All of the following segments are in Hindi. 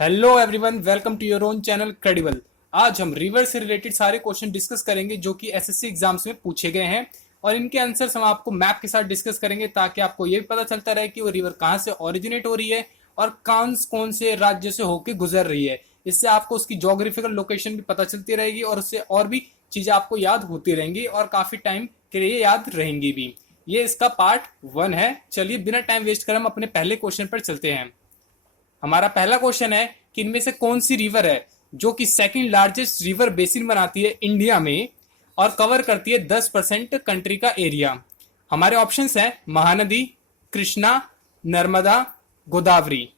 Hello everyone, welcome to your own channel Credible. आज हम रिवर से रिलेटेड सारे क्वेश्चन डिस्कस करेंगे जो कि एसएससी एग्जाम्स में पूछे गए हैं और इनके आंसर्स हम आपको मैप के साथ डिस्कस करेंगे ताकि आपको ये भी पता चलता रहे कि वो रिवर कहाँ से ओरिजिनेट हो रही है और कौन से राज्य से होकर गुजर रही है। इससे आपको उसकी जोग्राफिकल लोकेशन भी पता चलती रहेगी और उससे और भी चीजें आपको याद होती रहेंगी और काफी टाइम के लिए याद रहेंगी भी। ये इसका पार्ट 1 है। चलिए बिना टाइम वेस्ट कर हम अपने पहले क्वेश्चन पर चलते हैं। हमारा पहला क्वेश्चन है कि इनमें से कौन सी रिवर है जो कि सेकंड लार्जेस्ट रिवर बेसिन बनाती है इंडिया में और कवर करती है 10% कंट्री का एरिया। हमारे ऑप्शंस हैं महानदी, कृष्णा, नर्मदा, गोदावरी।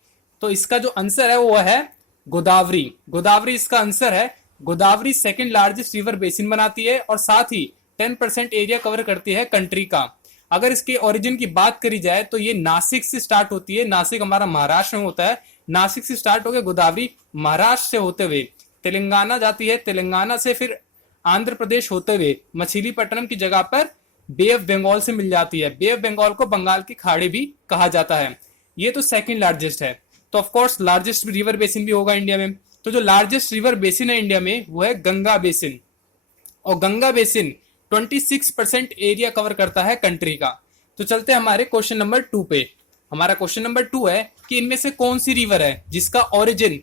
तो इसका जो आंसर है वो है गोदावरी। गोदावरी इसका आंसर है। Godavari second largest river basin बनाती है और साथ ही 10% एरिया कवर करती है कंट्री का। अगर इसके ओरिजिन की बात करी जाए तो ये नासिक से स्टार्ट होती है। नासिक हमारा महाराष्ट्र में होता है। नासिक से स्टार्ट होकर गोदावरी महाराष्ट्र से होते हुए तेलंगाना जाती है। तेलंगाना से फिर आंध्र प्रदेश होते हुए मछलीपट्टनम की जगह पर बे ऑफ बंगाल से मिल जाती है। बे ऑफ बंगाल को बंगाल की खाड़ी भी कहा जाता है। ये तो सेकंड लार्जेस्ट है। तो ऑफकोर्स लार्जेस्ट रिवर बेसिन भी होगा इंडिया में। तो जो लार्जेस्ट रिवर बेसिन है इंडिया में वो है गंगा बेसिन और गंगा बेसिन 26% एरिया कवर करता है कंट्री का। तो चलते हैं हमारे क्वेश्चन नंबर 2 पे। हमारा क्वेश्चन नंबर 2 है कि इनमें से कौन सी रिवर है जिसका ओरिजिन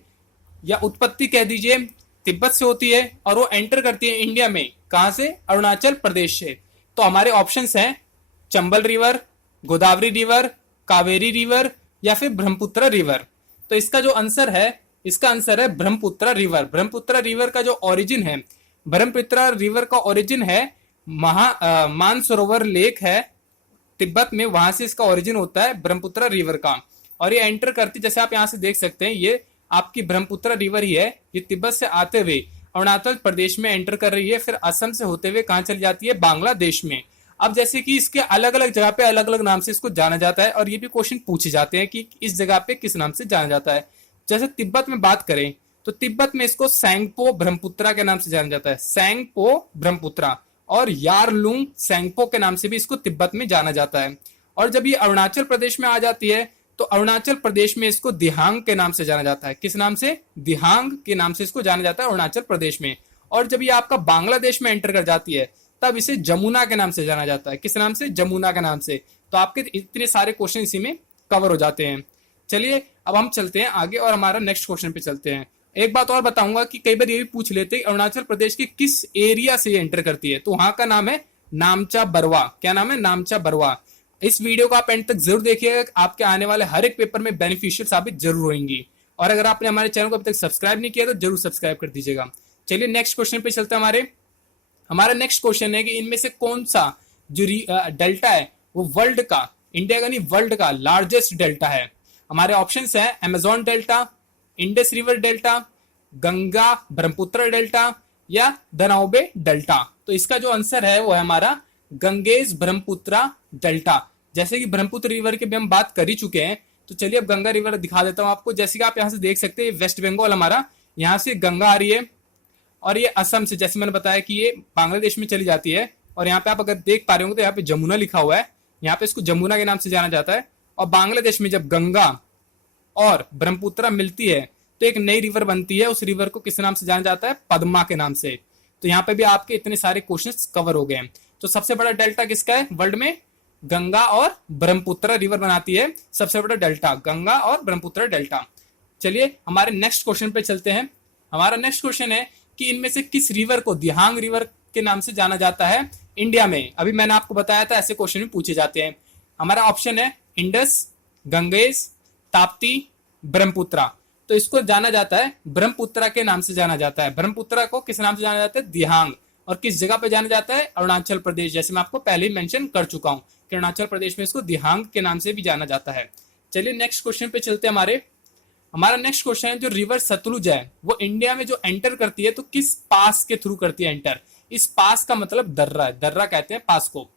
या उत्पत्ति कह दीजिए तिब्बत से होती है और वो एंटर करती है इंडिया में कहां से? अरुणाचल प्रदेश से। तो हमारे ऑप्शंस हैं Chambal river, Godavari river, Kaveri river या फिर ब्रह्मपुत्र रिवर। तो इसका जो आंसर है, इसका आंसर है ब्रह्मपुत्र रिवर। ब्रह्मपुत्र रिवर का जो ओरिजिन है, ब्रह्मपुत्र रिवर का ओरिजिन है मानसरोवर लेक है तिब्बत में, वहां से इसका ओरिजिन होता है ब्रह्मपुत्र रिवर का। और ये एंटर करती, जैसे आप यहां से देख सकते हैं, ये आपकी ब्रह्मपुत्र रिवर ही है। ये तिब्बत से आते हुए अरुणाचल प्रदेश में एंटर कर रही है, फिर असम से होते हुए कहां चली जाती है? बांग्लादेश में। अब जैसे कि इसके अलग अलग जगह पे अलग अलग नाम से इसको जाना जाता है और ये भी क्वेश्चन पूछे जाते हैं कि इस जगह पे किस नाम से जाना जाता है। जैसे तिब्बत में बात करें तो तिब्बत में इसको सैंगपो ब्रह्मपुत्रा के नाम से जाना जाता है। सैंगपो ब्रह्मपुत्रा और यारलुंग सैंगपो के नाम से भी इसको तिब्बत में जाना जाता है। और जब ये अरुणाचल प्रदेश में आ जाती है तो अरुणाचल प्रदेश में इसको दिहांग के नाम से जाना जाता है। किस नाम से? दिहांग के नाम से इसको जाना जाता है अरुणाचल प्रदेश में। और जब ये आपका बांग्लादेश में एंटर कर जाती है तब इसे जमुना के नाम से जाना जाता है। किस नाम से? जमुना के नाम से। तो आपके इतने सारे क्वेश्चन इसी में कवर हो जाते हैं। चलिए अब हम चलते हैं आगे और हमारा नेक्स्ट क्वेश्चन पे चलते हैं। एक बात और बताऊंगा कि कई बार ये भी पूछ लेते हैं अरुणाचल प्रदेश के किस एरिया से एंटर करती है, तो वहां का नाम है नामचा बरवा। क्या नाम है? नामचा बरवा। इस वीडियो को आप एंड तक जरूर देखिएगा, आपके आने वाले हर एक पेपर में बेनिफिशियल साबित जरूर होंगी। और अगर आपने हमारे चैनल को अभी तक सब्सक्राइब नहीं किया तो जरूर सब्सक्राइब कर दीजिएगा। चलिए नेक्स्ट क्वेश्चन पे चलते हैं। हमारा नेक्स्ट क्वेश्चन है कि इनमें से कौन सा जो डेल्टा है वो वर्ल्ड का, इंडिया का नहीं वर्ल्ड का लार्जेस्ट डेल्टा है। हमारे ऑप्शंस है Amazon delta, Indus river delta, Ganga Brahmaputra delta या दनाउबे डेल्टा। तो इसका जो आंसर है वो है हमारा गंगेश ब्रह्मपुत्र डेल्टा। जैसे कि ब्रह्मपुत्र रिवर की भी हम बात कर ही चुके हैं, तो चलिए अब गंगा रिवर दिखा देता हूं आपको। जैसे कि आप यहां से देख सकते हैं वेस्ट बंगाल हमारा, यहां से गंगा आ रही है और ये असम से, जैसे मैंने बताया कि ये बांग्लादेश में चली जाती है। और यहाँ पे आप अगर देख पा रहे होंगे तो यहाँ पे जमुना लिखा हुआ है, यहाँ पे इसको जमुना के नाम से जाना जाता है। और बांग्लादेश में जब गंगा और ब्रह्मपुत्र मिलती है तो एक नई रिवर बनती है, उस रिवर को किस नाम से जाना जाता है? पद्मा के नाम से। तो यहाँ पे भी आपके इतने सारे क्वेश्चंस कवर हो गए हैं। तो सबसे बड़ा डेल्टा किसका है वर्ल्ड में? गंगा और ब्रह्मपुत्र रिवर बनाती है सबसे बड़ा डेल्टा, गंगा और ब्रह्मपुत्र डेल्टा। चलिए हमारे नेक्स्ट क्वेश्चन पे चलते हैं। हमारा नेक्स्ट क्वेश्चन है कि इनमें से किस रिवर को दिहांग रिवर के नाम से जाना जाता है इंडिया में? अभी मैंने आपको बताया था ऐसे क्वेश्चन भी पूछे जाते हैं। हमारा ऑप्शन है इंडस, गंगेश, ताप्ती, ब्रह्मपुत्रा। तो इसको जाना जाता है ब्रह्मपुत्रा के नाम से जाना जाता है। ब्रह्मपुत्रा को किस नाम से जाना जाता है? दिहांग। और किस जगह पे जाना जाता है? अरुणाचल प्रदेश। जैसे मैं आपको पहले ही मेंशन कर चुका हूं कि अरुणाचल प्रदेश में इसको दिहांग के नाम से भी जाना जाता है। चलिए नेक्स्ट क्वेश्चन पे चलते हैं। हमारा नेक्स्ट क्वेश्चन है जो रिवर सतलुज है वो इंडिया में जो एंटर करती है तो किस पास के थ्रू करती है एंटर? इस पास का मतलब दर्रा है, दर्रा कहते हैं पास को।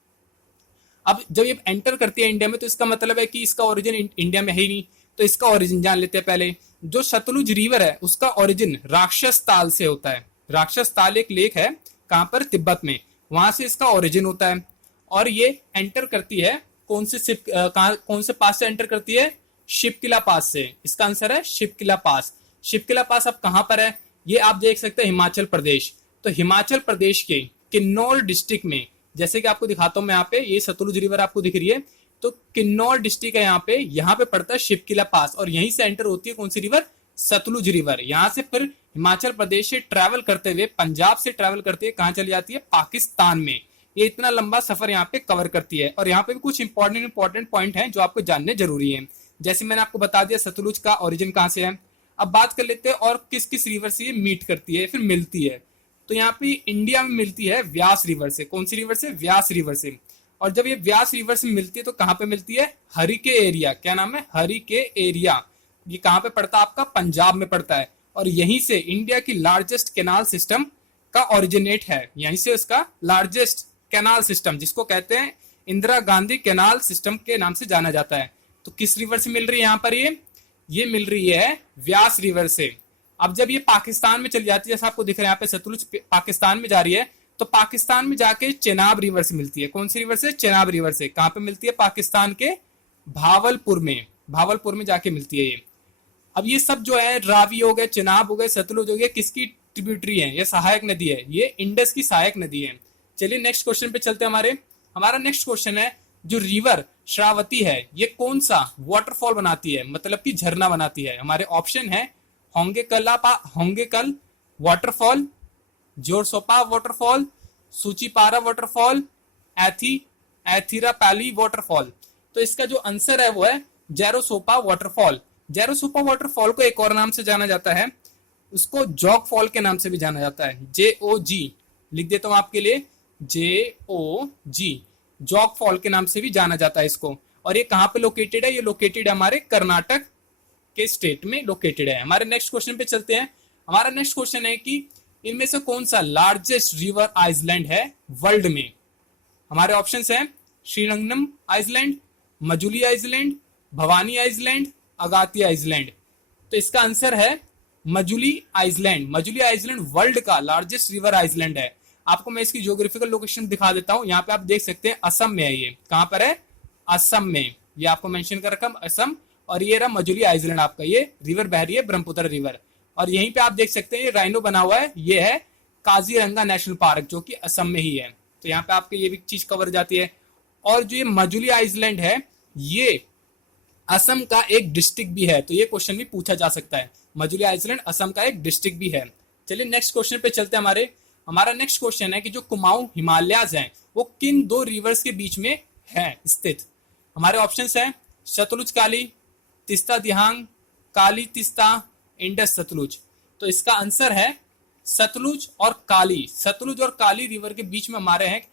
अब जब ये एंटर करती है इंडिया में तो इसका मतलब है कि इसका ओरिजिन इंडिया में है ही नहीं। तो इसका ओरिजिन जान लेते हैं पहले। जो सतलुज रिवर है उसका ओरिजिन राक्षस ताल से होता है। राक्षस ताल एक लेक है, कहां पर? तिब्बत में। वहां से इसका ओरिजिन होता है और ये एंटर करती है कौन से पास से एंटर करती है? शिपकिला पास से। इसका आंसर है शिपकिला पास। शिपकिला पास अब कहाँ पर है, ये आप देख सकते हैं हिमाचल प्रदेश। तो हिमाचल प्रदेश के किन्नौर डिस्ट्रिक्ट में, जैसे कि आपको दिखाता हूं मैं यहाँ पे, ये सतलुज रिवर आपको दिख रही है, तो किन्नौर डिस्ट्रिक्ट है यहाँ पे पड़ता है शिपकिला पास, और यहीं से एंटर होती है कौन सी रिवर, सतलुज रिवर। यहाँ से फिर हिमाचल प्रदेश से ट्रैवल करते हुए, पंजाब से ट्रैवल करते हुए कहाँ चली जाती है, पाकिस्तान में। ये इतना लंबा सफर यहाँ पे कवर करती है। और यहाँ पे भी कुछ इंपॉर्टेंट पॉइंट हैं जो आपको जानने जरूरी है। जैसे मैंने आपको बता दिया सतलुज का ओरिजिन कहाँ से है। अब बात कर लेते हैं और किस किस रिवर से ये मीट करती है, फिर मिलती है। तो यहाँ पे इंडिया में मिलती है व्यास रिवर से। कौन सी रिवर से, व्यास रिवर से। और जब ये व्यास रिवर से मिलती है तो कहाँ पे मिलती है, हरिके एरिया। क्या नाम है, हरिके एरिया। ये कहाँ पे पड़ता है आपका, पंजाब में पड़ता है। और यहीं से इंडिया की लार्जेस्ट कैनाल सिस्टम का ओरिजिनेट है। यहीं से उसका लार्जेस्ट कैनाल सिस्टम, जिसको कहते हैं इंदिरा गांधी कैनाल सिस्टम के नाम से जाना जाता है। तो किस रिवर से मिल रही है यहाँ पर, ये मिल रही है व्यास रिवर से। अब जब ये पाकिस्तान में चली जाती है, जैसा आपको दिख रहा है यहाँ पे सतलुज पाकिस्तान में जा रही है, तो पाकिस्तान में जाके चेनाब रिवर से मिलती है। कौन सी रिवर से, चेनाब रिवर से। कहाँ पे मिलती है, पाकिस्तान के भावलपुर में जाके मिलती है ये। अब ये सब जो है, रावी हो गए, चेनाब हो गए, सतलुज हो गए, किसकी ट्रिब्यूटरी है, ये सहायक नदी है, ये इंडस की सहायक नदी है। चलिए नेक्स्ट क्वेश्चन पे चलते हैं। हमारा नेक्स्ट क्वेश्चन है, जो रिवर श्रावती है ये कौन सा वाटरफॉल बनाती है, मतलब कि झरना बनाती है। हमारे ऑप्शन है होंगेकल वाटरफॉल, जोरसोपा waterfall, Soochipara waterfall, Athirappilly waterfall. तो इसका जो आंसर है वो है जेरोसोपा वाटरफॉल। जेरोसोपा वाटरफॉल को एक और नाम से जाना जाता है, उसको जॉग फॉल के नाम से भी जाना जाता है। JOG लिख देता हूं आपके लिए, JOG, जॉग फॉल के नाम से भी जाना जाता है इसको। और ये कहाँ पे लोकेटेड है, ये लोकेटेड है हमारे कर्नाटक के स्टेट में लोकेटेड है। हमारे नेक्स्ट क्वेश्चन पे चलते हैं। हमारा नेक्स्ट क्वेश्चन है कि इनमें से कौन सा लार्जेस्ट रिवर आइसलैंड है वर्ल्ड में। हमारे ऑप्शंस हैं Srirangam island, Majuli island, Bhavani island, Agatti island. तो इसका आंसर है Majuli island. Majuli island world का लार्जेस्ट रिवर आइसलैंड है। आपको मैं इसकी ज्योग्राफिकल लोकेशन दिखा देता हूं। यहाँ पे आप देख सकते हैं असम में है ये। कहां पर है, असम में। ये आपको मेंशन कर रखा असम। और ये रहा मजुली आइसलैंड आपका, ये रिवर बह रही है ब्रह्मपुत्र रिवर। और यहीं पे आप देख सकते हैं ये राइनो बना हुआ है, ये है काजीरंगा नेशनल पार्क, जो कि असम में ही है। तो यहाँ पे आपके ये भी चीज कवर हो जाती है। और जो ये मजुली आइसलैंड है ये असम का एक डिस्ट्रिक्ट भी है। तो ये क्वेश्चन भी पूछा जा सकता है, मजुली आइसलैंड असम का एक डिस्ट्रिक्ट भी है। चलिए नेक्स्ट क्वेश्चन पे चलते हैं। हमारा नेक्स्ट क्वेश्चन है कि जो कुमाऊं हिमालयाज हैं वो किन दो रिवर्स के बीच में है स्थित। हमारे ऑप्शंस हैं सतलुज काली, तिस्ता दिहांग, काली तिस्ता, इंडस सतलुज। तो इसका आंसर है सतलुज और काली। सतलुज और काली रिवर के बीच में हमारे हैं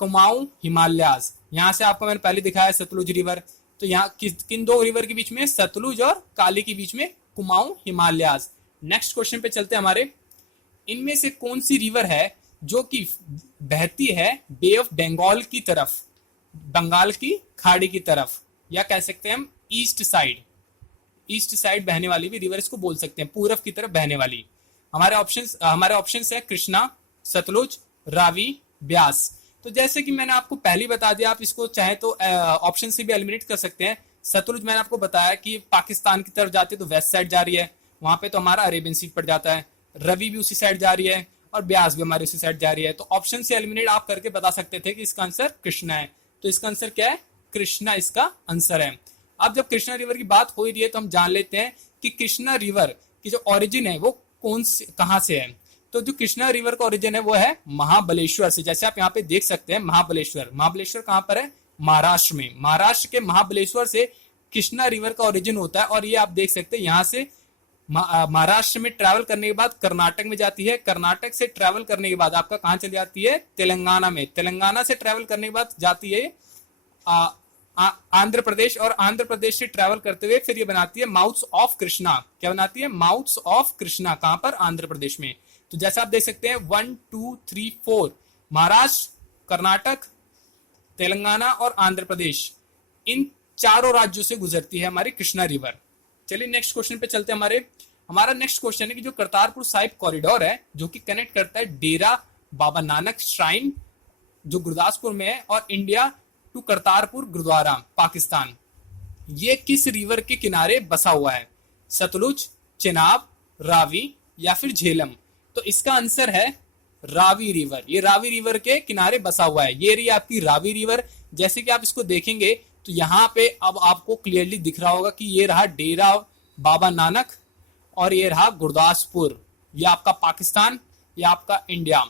कुमाऊं हिमालयाज। यहां से आपको मैंने पहले दिखाया सतलुज रिवर। तो यहाँ किन दो रिवर के बीच में, सतलुज और काली के बीच में कुमाऊं हिमालयाज। नेक्स्ट क्वेश्चन पे चलते हैं। इनमें से कौन सी रिवर है जो कि बहती है बे ऑफ बंगाल की तरफ, बंगाल की खाड़ी की तरफ, या कह सकते हैं हम ईस्ट साइड बहने वाली भी रिवर इसको बोल सकते हैं, पूरब की तरफ बहने वाली। हमारे ऑप्शंस है कृष्णा, सतलुज, रावी, ब्यास। तो जैसे कि मैंने आपको पहले ही बता दिया, आप इसको चाहे तो ऑप्शन से भी एलिमिनेट कर सकते हैं। सतलुज मैंने आपको बताया कि पाकिस्तान की तरफ जाती है तो वेस्ट साइड जा रही है, वहां पे तो हमारा अरेबियन सी पड़ जाता है। रवि भी उसी साइड जा रही है और ब्यास भी हमारी उसी साइड जा रही है। तो ऑप्शन से एलिमिनेट आप करके बता सकते थे कि इसका आंसर कृष्णा है। तो इसका आंसर क्या है, कृष्णा इसका आंसर है। अब जब कृष्णा रिवर की बात हो रही है तो हम जान लेते हैं कि कृष्णा रिवर की जो ओरिजिन है वो कहां से है। तो जो कृष्णा रिवर का ओरिजिन है वो है महाबलेश्वर से। जैसे आप यहाँ पे देख सकते हैं महाबलेश्वर कहां पर है, महाराष्ट्र में। महाराष्ट्र के महाबलेश्वर से कृष्णा रिवर का ओरिजिन होता है। और ये आप देख सकते हैं यहाँ से महाराष्ट्र में ट्रैवल करने के बाद कर्नाटक में जाती है। कर्नाटक से ट्रैवल करने के बाद आपका कहां चली जाती है, तेलंगाना में। तेलंगाना से ट्रैवल करने के बाद जाती है आंध्र प्रदेश। और आंध्र प्रदेश से ट्रैवल करते हुए फिर ये बनाती है माउथ्स ऑफ कृष्णा। क्या बनाती है, माउथ्स ऑफ कृष्णा। कहां पर, आंध्र प्रदेश में। तो जैसा आप देख सकते हैं 1 2 3 4 महाराष्ट्र, कर्नाटक, तेलंगाना और आंध्र प्रदेश, इन चारों राज्यों से गुजरती है हमारी कृष्णा रिवर। चलिए नेक्स्ट क्वेश्चन पे चलते हैं। हमारा नेक्स्ट क्वेश्चन है कि जो करतारपुर साहिब कॉरिडोर है जो कि कनेक्ट करता है डेरा बाबा नानक श्राइन जो गुरदासपुर में है और इंडिया टू करतारपुर गुरुद्वारा पाकिस्तान, ये किस रिवर के किनारे बसा हुआ है, सतलुज, चेनाब, रावी या फिर झेलम। तो इसका आंसर है रावी रिवर। ये रावी रिवर के किनारे बसा हुआ है। ये रही आपकी रावी रिवर। जैसे कि आप इसको देखेंगे तो यहाँ पे अब आपको क्लियरली दिख रहा होगा कि ये रहा डेरा बाबा नानक और ये रहा गुरदासपुर। ये आपका पाकिस्तान, ये आपका इंडिया।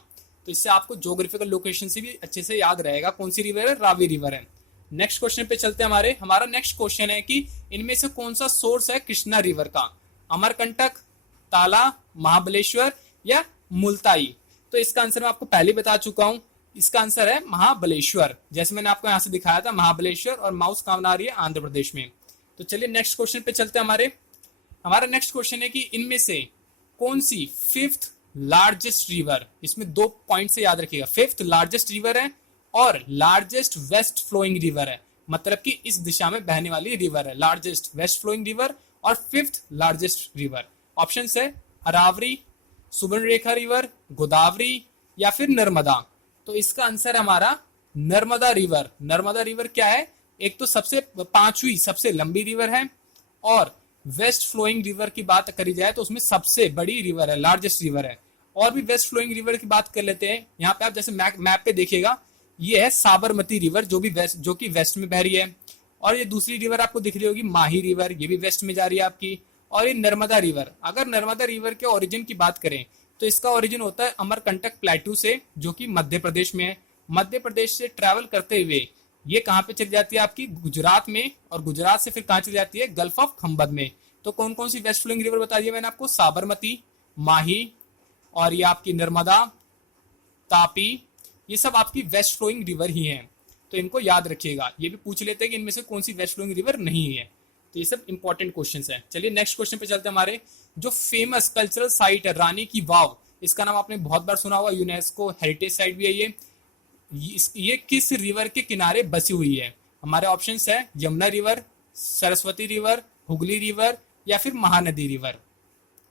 तो इससे आपको ज्योग्राफिकल लोकेशन से भी अच्छे से याद रहेगा कौन सी रिवर है, रावी रिवर है। नेक्स्ट क्वेश्चन पे चलते हैं। हमारा नेक्स्ट क्वेश्चन है कि इनमें से कौन सा सोर्स है कृष्णा रिवर का, अमरकंटक, ताला, महाबलेश्वर या मुल्ताई। तो इसका आंसर मैं आपको पहले बता चुका हूं। इसका आंसर है महाबलेश्वर। जैसे मैंने आपको यहां से दिखाया था महाबलेश्वर, और माउस काम आ रही है आंध्र प्रदेश में। तो चलिए नेक्स्ट क्वेश्चन पे चलते हैं। हमारा नेक्स्ट क्वेश्चन है कि इनमें से कौन सी फिफ्थ लार्जेस्ट रिवर, इसमें 2 पॉइंट से याद रखिएगा, फिफ्थ लार्जेस्ट रिवर है और लार्जेस्ट वेस्ट फ्लोइंग रिवर है। मतलब कि इस दिशा में बहने वाली रिवर है, लार्जेस्ट वेस्ट फ्लोइंग रिवर और फिफ्थ लार्जेस्ट रिवर। ऑप्शन है अरावरी, सुवर्णरेखा रिवर, गोदावरी या फिर नर्मदा। तो इसका आंसर हमारा नर्मदा रिवर। नर्मदा रिवर क्या है, एक तो सबसे 5वीं सबसे लंबी रिवर है, और वेस्ट फ्लोइंग रिवर की बात करी जाए तो उसमें सबसे बड़ी रिवर है, लार्जेस्ट रिवर है। और भी वेस्ट फ्लोइंग रिवर की बात कर लेते हैं। यहाँ पे आप जैसे मैप पे देखिएगा, ये है साबरमती रिवर जो कि वेस्ट में बह रही है। और ये दूसरी रिवर आपको दिख रही होगी माही रिवर, ये भी वेस्ट में जा रही है आपकी। और ये नर्मदा रिवर, अगर नर्मदा रिवर के ओरिजिन की बात करें तो इसका ओरिजिन होता है अमरकंटक प्लेटू से, जो कि मध्य प्रदेश में है। मध्य प्रदेश से ट्रैवल करते हुए ये कहाँ पे चली जाती है आपकी गुजरात में, और गुजरात से फिर कहाँ चली जाती है गल्फ ऑफ खंबत में। तो कौन कौन सी वेस्ट फ्लोइंग रिवर बता दिया मैंने आपको, साबरमती, माही और ये आपकी नर्मदा, तापी, ये सब आपकी वेस्ट फ्लोइंग रिवर ही हैं। तो इनको याद रखिएगा। ये भी पूछ लेते हैं कि इनमें से कौन सी वेस्ट फ्लोइंग रिवर नहीं है। तो ये सब इंपॉर्टेंट क्वेश्चन है। चलिए नेक्स्ट क्वेश्चन पे चलते हैं। हमारे जो फेमस कल्चरल साइट है रानी की वाव, इसका नाम आपने बहुत बार सुना होगा, यूनेस्को हेरिटेज साइट भी है ये किस रिवर के किनारे बसी हुई है। हमारे ऑप्शन है Yamuna river, Saraswati river, Hooghly river या फिर महानदी रिवर।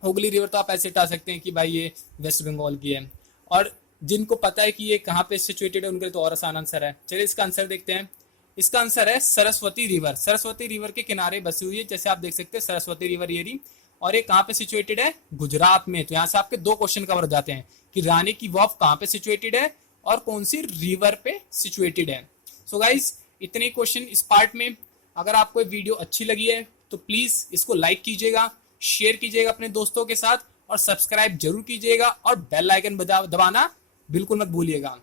हुगली रिवर तो आप ऐसे हटा सकते हैं कि भाई ये वेस्ट बंगाल की है, और जिनको पता है कि ये कहाँ पे सिचुएटेड है उनके लिए तो और आसान आंसर है। चलिए इसका आंसर देखते हैं। इसका आंसर है सरस्वती रिवर। सरस्वती रिवर के किनारे बसी हुई है। जैसे आप देख सकते हैं सरस्वती रिवर ये रही, और ये कहाँ पे सिचुएटेड है, गुजरात में। तो यहाँ से आपके 2 क्वेश्चन कवर हो जाते हैं कि रानी की वाव कहाँ पे सिचुएटेड है और कौन सी रिवर पे सिचुएटेड है। सो गाइज इतने क्वेश्चन इस पार्ट में। अगर आपको ये वीडियो अच्छी लगी है तो प्लीज इसको लाइक कीजिएगा, शेयर कीजिएगा अपने दोस्तों के साथ, और सब्सक्राइब जरूर कीजिएगा, और बेल आइकन दबाना बिल्कुल मत भूलिएगा।